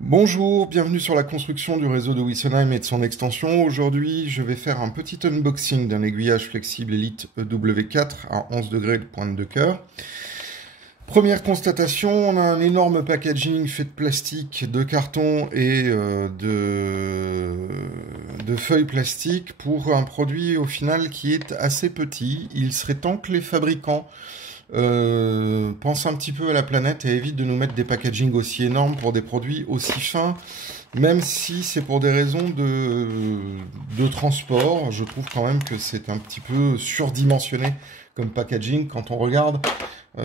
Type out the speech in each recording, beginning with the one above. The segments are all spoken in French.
Bonjour, bienvenue sur la construction du réseau de Wessenheim et de son extension. Aujourd'hui, je vais faire un petit unboxing d'un aiguillage flexible Elite EW4 à 11 degrés de pointe de cœur. Première constatation, on a un énorme packaging fait de plastique, de carton et de feuilles plastiques pour un produit au final qui est assez petit. Il serait temps que les fabricants pensent un petit peu à la planète et évitent de nous mettre des packagings aussi énormes pour des produits aussi fins, même si c'est pour des raisons de transport. Je trouve quand même que c'est un petit peu surdimensionné comme packaging quand on regarde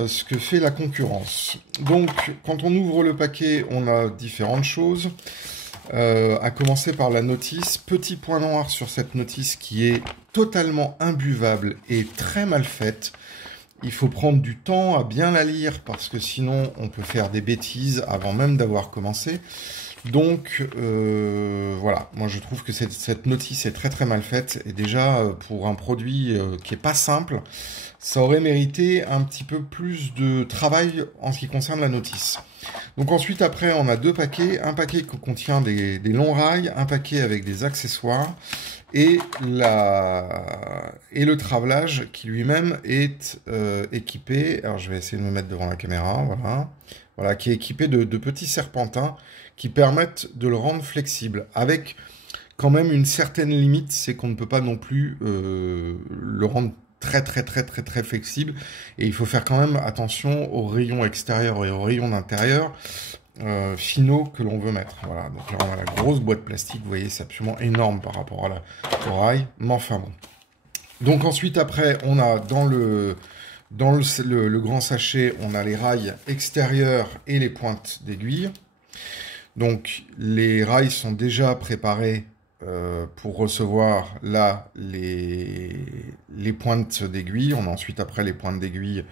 ce que fait la concurrence. Donc, quand on ouvre le paquet, on a différentes choses. À commencer par la notice. Petit point noir sur cette notice qui est totalement imbuvable et très mal faite. Il faut prendre du temps à bien la lire parce que sinon on peut faire des bêtises avant même d'avoir commencé. Donc voilà, moi je trouve que cette notice est très très mal faite et déjà pour un produit qui est pas simple, ça aurait mérité un petit peu plus de travail en ce qui concerne la notice. Donc ensuite après on a deux paquets, un paquet qui contient des longs rails, un paquet avec des accessoires et le travelage qui lui-même est équipé, alors je vais essayer de me mettre devant la caméra, voilà, qui est équipé de petits serpentins qui permettent de le rendre flexible, avec quand même une certaine limite, c'est qu'on ne peut pas non plus le rendre très flexible, et il faut faire quand même attention aux rayons extérieurs et aux rayons d'intérieur finaux que l'on veut mettre. Voilà, donc là on a la grosse boîte plastique, vous voyez, c'est absolument énorme par rapport à au rail, mais enfin bon. Donc ensuite après, on a dans le grand sachet, on a les rails extérieurs et les pointes d'aiguille. Donc les rails sont déjà préparés pour recevoir là les pointes d'aiguille. On a ensuite après les pointes d'aiguille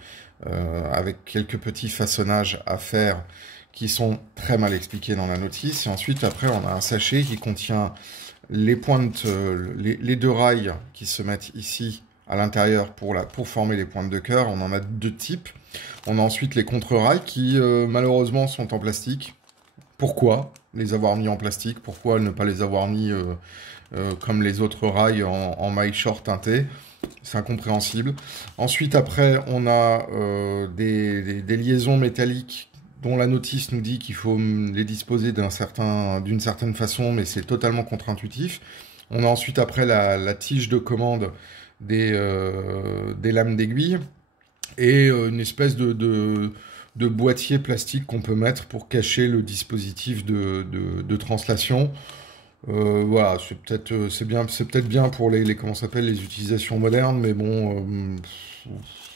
avec quelques petits façonnages à faire qui sont très mal expliqués dans la notice. Et ensuite après on a un sachet qui contient les pointes, les deux rails qui se mettent ici à l'intérieur pour former les pointes de cœur. On en a deux types. On a ensuite les contre-rails qui malheureusement sont en plastique. Pourquoi les avoir mis en plastique? Pourquoi ne pas les avoir mis comme les autres rails en maille short teintée? C'est incompréhensible. Ensuite, après, on a des liaisons métalliques dont la notice nous dit qu'il faut les disposer d'une certaine façon, mais c'est totalement contre-intuitif. On a ensuite, après, la tige de commande des lames d'aiguille et une espèce de boîtier plastique qu'on peut mettre pour cacher le dispositif de translation. Voilà, c'est peut-être bien pour comment ça s'appelle, les utilisations modernes, mais bon,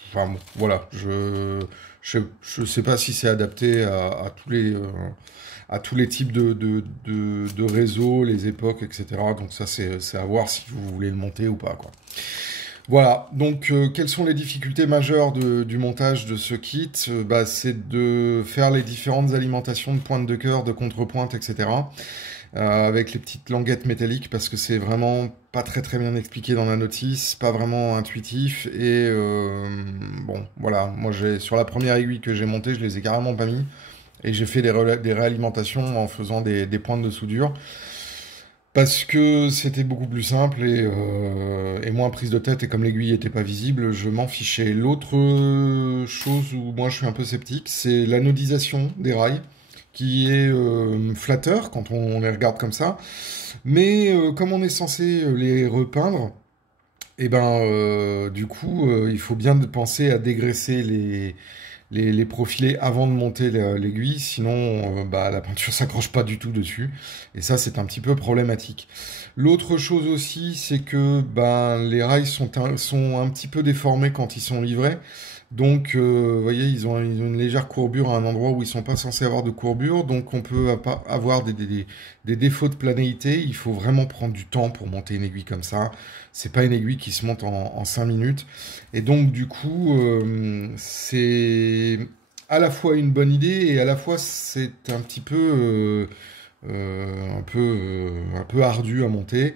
enfin bon, voilà, je sais pas si c'est adapté à tous les types de réseaux, les époques, etc. Donc ça, c'est à voir si vous voulez le monter ou pas, quoi. Voilà, donc quelles sont les difficultés majeures du montage de ce kit? Bah, c'est de faire les différentes alimentations de pointe de cœur, de contrepointe, etc. Avec les petites languettes métalliques parce que c'est vraiment pas très bien expliqué dans la notice, pas vraiment intuitif et bon, voilà, moi sur la première aiguille que j'ai montée, je les ai carrément pas mis et j'ai fait des réalimentations en faisant des pointes de soudure. Parce que c'était beaucoup plus simple et moins prise de tête, et comme l'aiguille n'était pas visible, je m'en fichais. L'autre chose où moi je suis un peu sceptique, c'est l'anodisation des rails, qui est flatteur quand on les regarde comme ça. Mais comme on est censé les repeindre, et ben du coup il faut bien penser à dégraisser les profilés avant de monter l'aiguille, sinon bah, la peinture s'accroche pas du tout dessus, et ça c'est un petit peu problématique. L'autre chose aussi, c'est que ben, les rails sont un petit peu déformés quand ils sont livrés, donc vous voyez, ils ont une légère courbure à un endroit où ils sont pas censés avoir de courbure, donc on peut avoir des défauts de planéité. Il faut vraiment prendre du temps pour monter une aiguille comme ça. C'est pas une aiguille qui se monte en 5 minutes. Et donc, du coup, c'est à la fois une bonne idée et à la fois c'est un petit peu, un peu ardu à monter.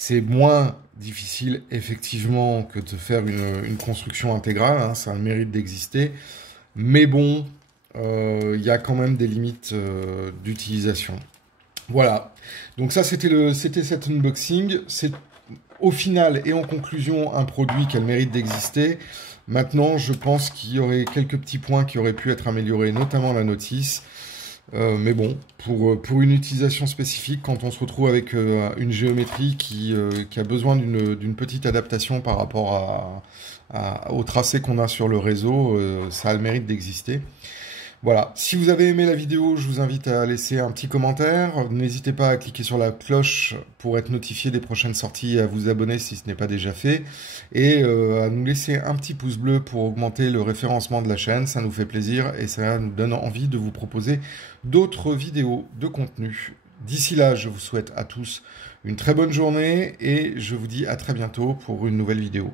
C'est moins difficile, effectivement, que de faire une construction intégrale. Hein, ça a le mérite d'exister. Mais bon, il y a quand même des limites d'utilisation. Voilà, donc ça c'était cet unboxing. C'est au final et en conclusion un produit qui a le mérite d'exister. Maintenant, je pense qu'il y aurait quelques petits points qui auraient pu être améliorés, notamment la notice. Mais bon, pour une utilisation spécifique, quand on se retrouve avec une géométrie qui a besoin d'une petite adaptation par rapport au tracé qu'on a sur le réseau, ça a le mérite d'exister. Voilà, si vous avez aimé la vidéo, je vous invite à laisser un petit commentaire. N'hésitez pas à cliquer sur la cloche pour être notifié des prochaines sorties et à vous abonner si ce n'est pas déjà fait. Et à nous laisser un petit pouce bleu pour augmenter le référencement de la chaîne. Ça nous fait plaisir et ça nous donne envie de vous proposer d'autres vidéos de contenu. D'ici là, je vous souhaite à tous une très bonne journée et je vous dis à très bientôt pour une nouvelle vidéo.